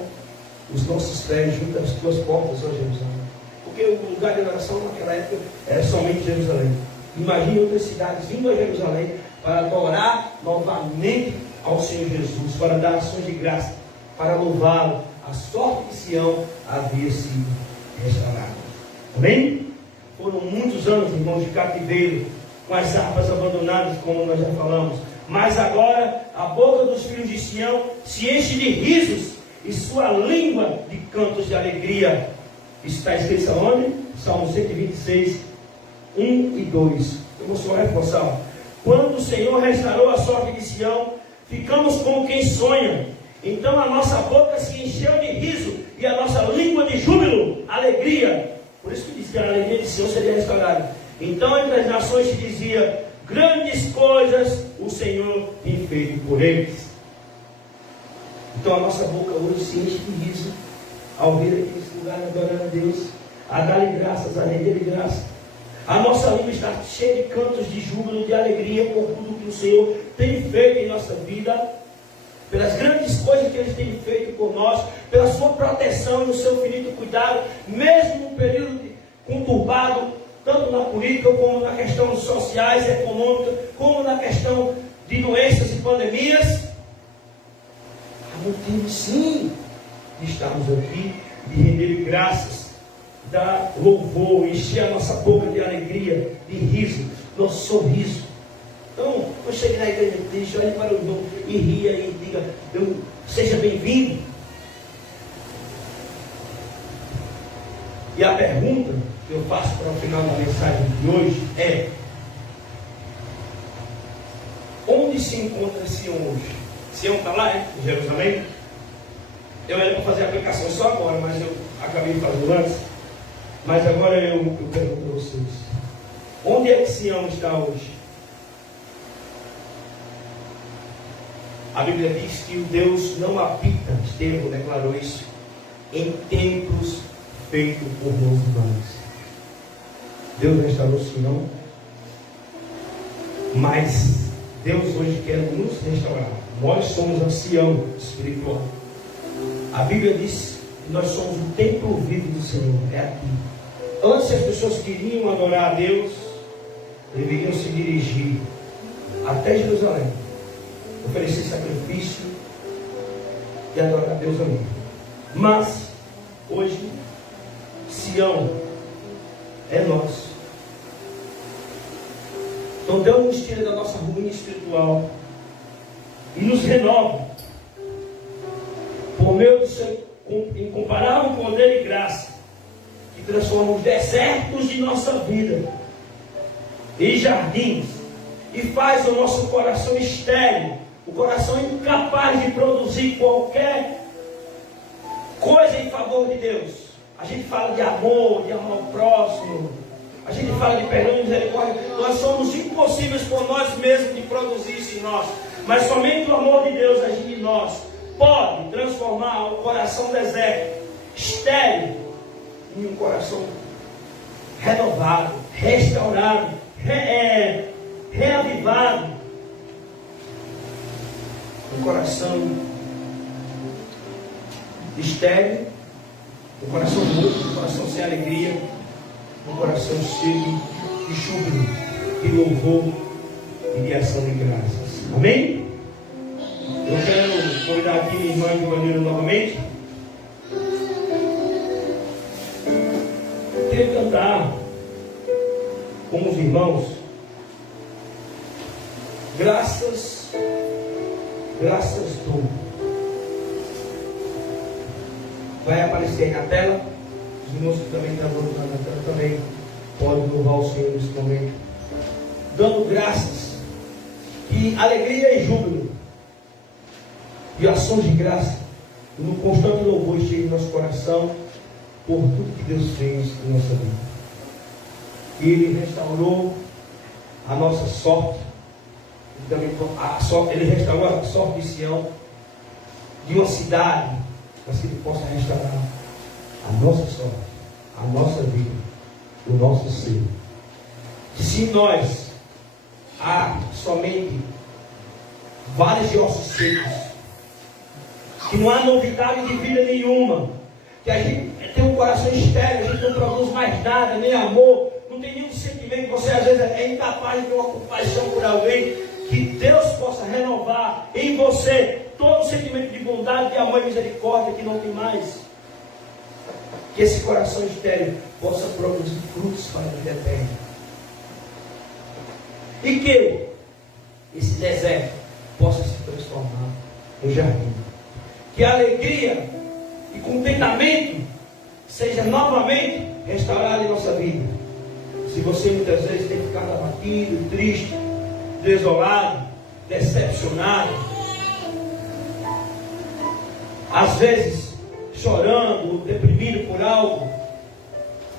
os nossos pés junto às tuas portas, ó Jerusalém. Porque o lugar de oração naquela época era somente Jerusalém. Imagine outras cidades vindo a Jerusalém para adorar novamente ao Senhor Jesus, para dar ações de graça, para louvá-lo. A sorte de Sião havia sido restaurada. Amém? Foram muitos anos, irmãos, de cativeiro, com as harpas abandonadas, como nós já falamos. Mas agora a boca dos filhos de Sião se enche de risos e sua língua de cantos de alegria. Isso está escrito aonde? Salmo 126, 1 e 2. Eu vou só reforçar. Quando o Senhor restaurou a sorte de Sião, ficamos como quem sonha. Então a nossa boca se encheu de riso e a nossa língua de júbilo, alegria. Por isso que diz que a alegria de Sião seria restaurada. Então entre as nações se dizia, grandes coisas o Senhor tem feito por eles. Então a nossa boca hoje se enche de riso ao vir aqui nesse lugar adorando a Deus, a dar-lhe graças, a render-lhe graça. A nossa língua está cheia de cantos de júbilo, de alegria por tudo que o Senhor tem feito em nossa vida. pelas grandes coisas que Ele tem feito por nós, pela sua proteção e o seu infinito cuidado, mesmo num período conturbado, tanto na política como na questão sociais, econômica, como na questão de doenças e pandemias. Há motivo sim de estarmos aqui, de render graças, dar louvor, encher a nossa boca de alegria, de riso, nosso sorriso. Então, quando chegue na igreja triste, olhe para o irmão e ria e diga: seja bem-vindo. E a pergunta que eu faço para o final da mensagem de hoje é: onde se encontra Sião hoje? Sião está lá, em Jerusalém? Eu era para fazer a aplicação só agora, mas eu acabei fazendo antes. Mas agora eu pergunto a vocês: onde é que Sião está hoje? A Bíblia diz que o Deus não habita, Estevão declarou isso, em templos feitos por mãos humanas. Deus restaurou Sião, mas Deus hoje quer nos restaurar. Nós somos a Sião espiritual. A Bíblia diz que nós somos o templo vivo do Senhor. É aqui. Antes as pessoas queriam adorar a Deus, deveriam se dirigir até Jerusalém, oferecer sacrifício e adorar a Deus ali. Mas hoje Sião é nosso. Então Deus nos tira da nossa ruína espiritual e nos renova por meio do seu incomparável poder e graça, que transforma os desertos de nossa vida em jardins e faz o nosso coração estéril, o coração incapaz de produzir qualquer coisa em favor de Deus. A gente fala de amor ao próximo, a gente fala de perdão e misericórdia. Nós somos impossíveis por nós mesmos de produzir isso em nós, mas somente o amor de Deus agindo em nós pode transformar o coração deserto, estéril, em um coração renovado, restaurado, reavivado. Um coração estéril, um coração morto, um coração sem alegria, um coração cheio de júbilo, de louvor e de ação de graças. Amém? Eu quero convidar aqui minha irmã de maneira novamente. Eu quero cantar com os irmãos. Graças dou. Vai aparecer aí na tela. Os irmãos que também estão na tela também podem louvar o Senhor nesse momento, dando graças, que alegria e júbilo e ações de graça e no constante louvor chegue em nosso coração por tudo que Deus fez em nossa vida. E Ele restaurou a nossa sorte, e também Ele restaurou a sorte de Sião, de uma cidade, mas que Ele possa restaurar a nossa sorte, a nossa vida, o nosso ser. Se nós há somente vales de ossos secos, que não há novidade de vida nenhuma, que a gente tem um coração estéril, a gente não produz mais nada, nem amor, não tem nenhum sentimento, você às vezes é incapaz de ter uma compaixão por alguém, que Deus possa renovar em você todo o sentimento de bondade, de amor e misericórdia que não tem mais. Que esse coração estéril possa produzir frutos para a vida eterna. E que esse deserto possa se transformar em jardim. Que a alegria e contentamento seja novamente restaurado em nossa vida. Se você muitas vezes tem ficado abatido, triste, desolado, decepcionado, às vezes chorando, deprimido por algo,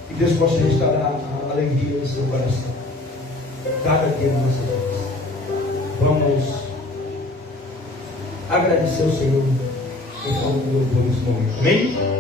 que Deus possa restaurar a alegria no seu coração cada dia da nossa vida. Vamos agradecer ao Senhor em forma de louvor nesse momento. Amém?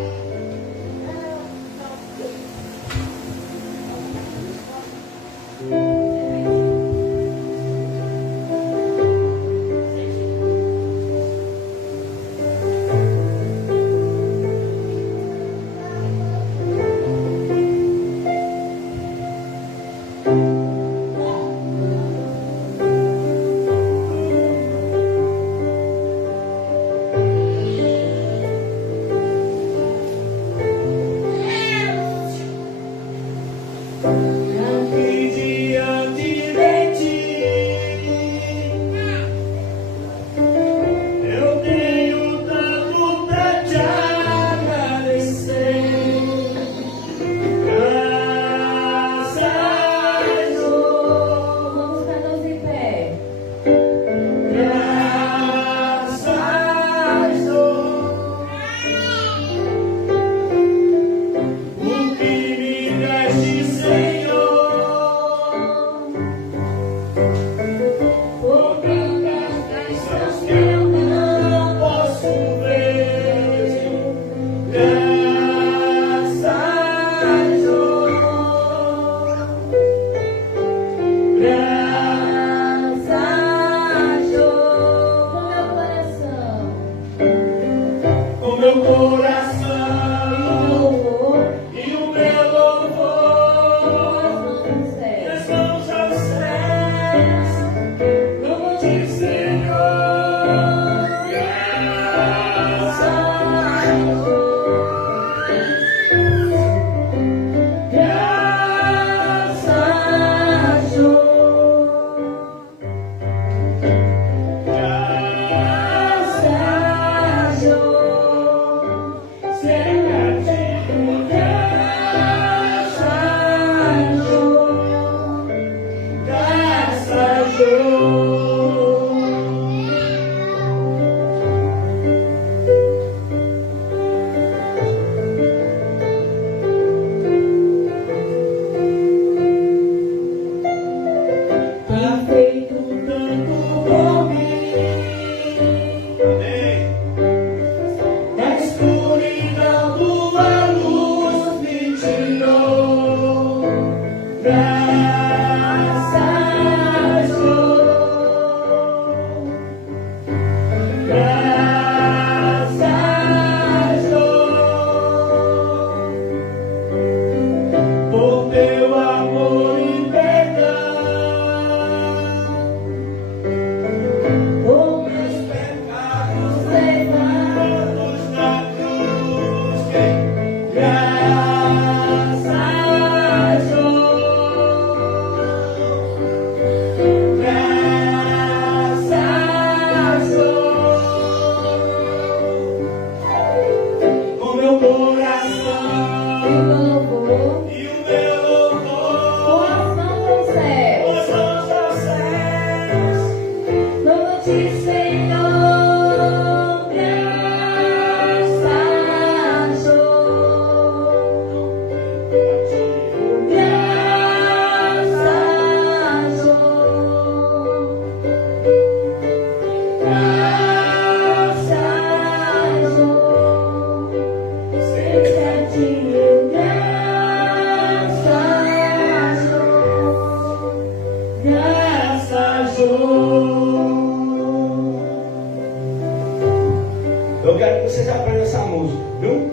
você já aprende essa música, viu?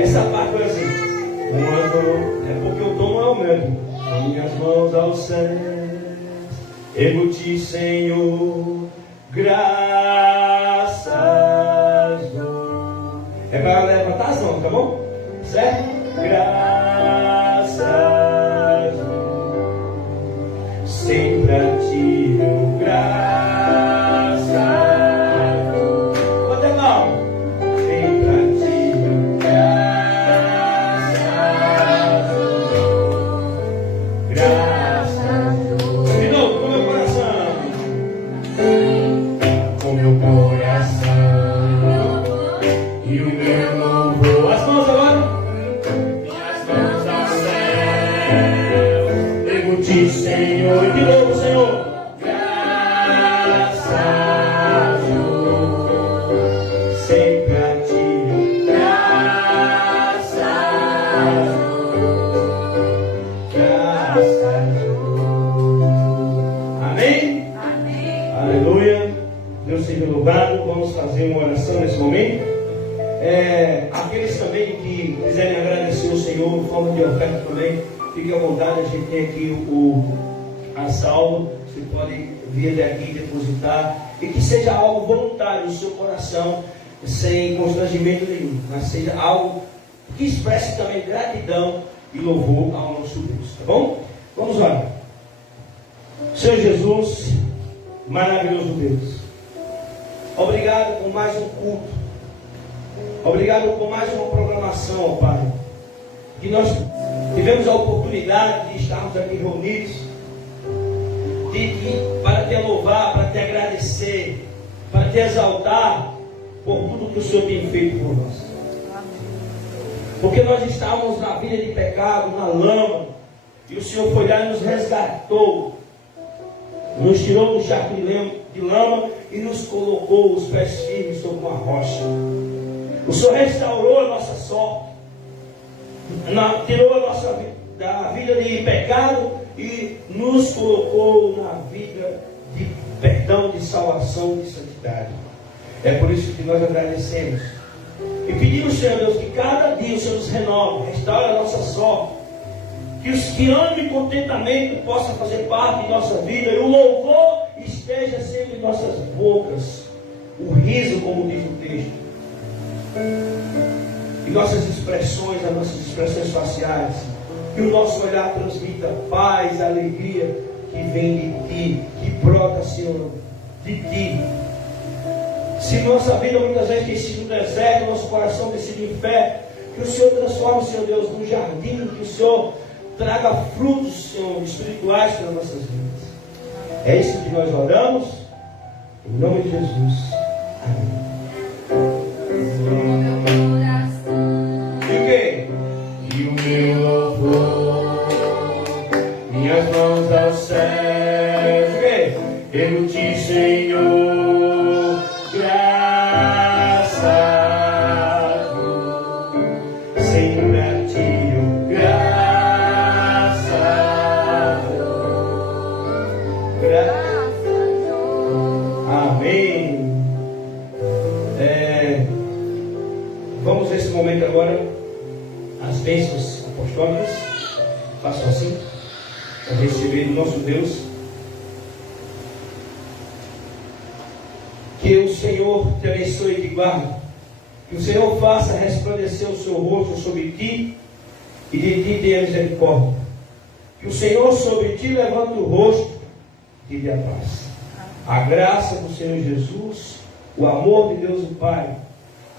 Essa parte foi assim. É porque o tom não é o mesmo. Com minhas mãos aos céus, ergo-te, Senhor, graças dou. É para levantar as mãos, tá bom? Certo? Graças dou. Sempre a ti eu graças dou. Quanto é mal? Sempre a ti eu graças dou. Graças dou. De novo, com meu coração. Com meu coração e o meu louvor. As mãos agora. Minhas mãos ao céu, ergo-te, Senhor. E de novo, Senhor. Graças dou. Sempre a ti. Graças dou. Graças dou. Amém? Aleluia. Deus seja louvado. Vamos fazer uma oração nesse momento. Aqueles também que quiserem agradecer o Senhor em forma de oferta também, fiquem à vontade. A gente tem aqui a salva. Você pode vir daqui depositar. E que seja algo voluntário no seu coração, sem constrangimento nenhum, mas seja algo que expresse também gratidão e louvor ao nosso Deus. Tá bom? Vamos lá. Senhor Jesus, maravilhoso Deus, obrigado por mais um culto. Obrigado por mais uma programação, ó Pai. Que nós tivemos a oportunidade de estarmos aqui reunidos, para te louvar, para te agradecer, para te exaltar por tudo que o Senhor tem feito por nós. Porque nós estávamos na vida de pecado, na lama, e o Senhor foi lá e nos resgatou, nos tirou do charco de lama e nos colocou os pés firmes sobre uma rocha. O Senhor restaurou a nossa sorte, tirou a nossa vida da vida de pecado e nos colocou na vida de perdão, de salvação, de santidade. É por isso que nós agradecemos e pedimos, Senhor Deus, que cada dia o Senhor nos renove, restaure a nossa sorte, que os que amam e contentamento possam fazer parte de nossa vida e o louvor esteja sempre em nossas bocas, o riso, como diz o texto. E nossas expressões, as nossas expressões faciais, que o nosso olhar transmita paz, alegria que vem de Ti, que brota, Senhor, de Ti. Se nossa vida muitas vezes tem sido um deserto, nosso coração tem sido inferno, que o Senhor transforme, Senhor Deus, num jardim, que o Senhor traga frutos, Senhor, espirituais para nossas vidas. É isso que nós oramos, em nome de Jesus. Amém. E o quê? E o meu louvor, minhas mãos aos céus. O quê? Ergo-te, Senhor, graças dou. Sempre a ti eu graças dou. Graças dou. Amém. Vamos nesse momento agora as bênçãos apostólicas. Façam assim, para receber do nosso Deus. Que o Senhor te abençoe e te guarde. Que o Senhor faça resplandecer o seu rosto sobre ti e de ti tenha misericórdia. Que o Senhor sobre ti levante o rosto e te dê a paz. A graça do Senhor Jesus, o amor de Deus o Pai,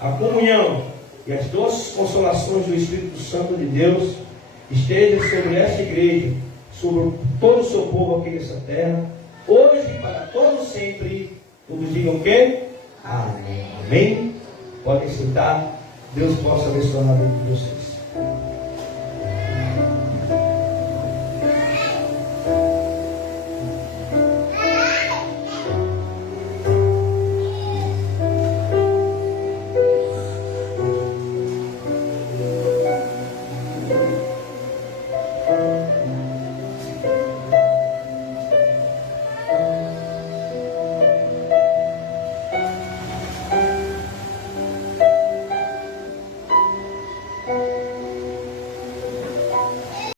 a comunhão e as doces consolações do Espírito Santo de Deus estejam sobre esta igreja, sobre todo o seu povo aqui nessa terra, hoje e para todos sempre. Todos digam o quê? Amém. Amém. Podem sentar. Deus possa abençoar a vida de vocês.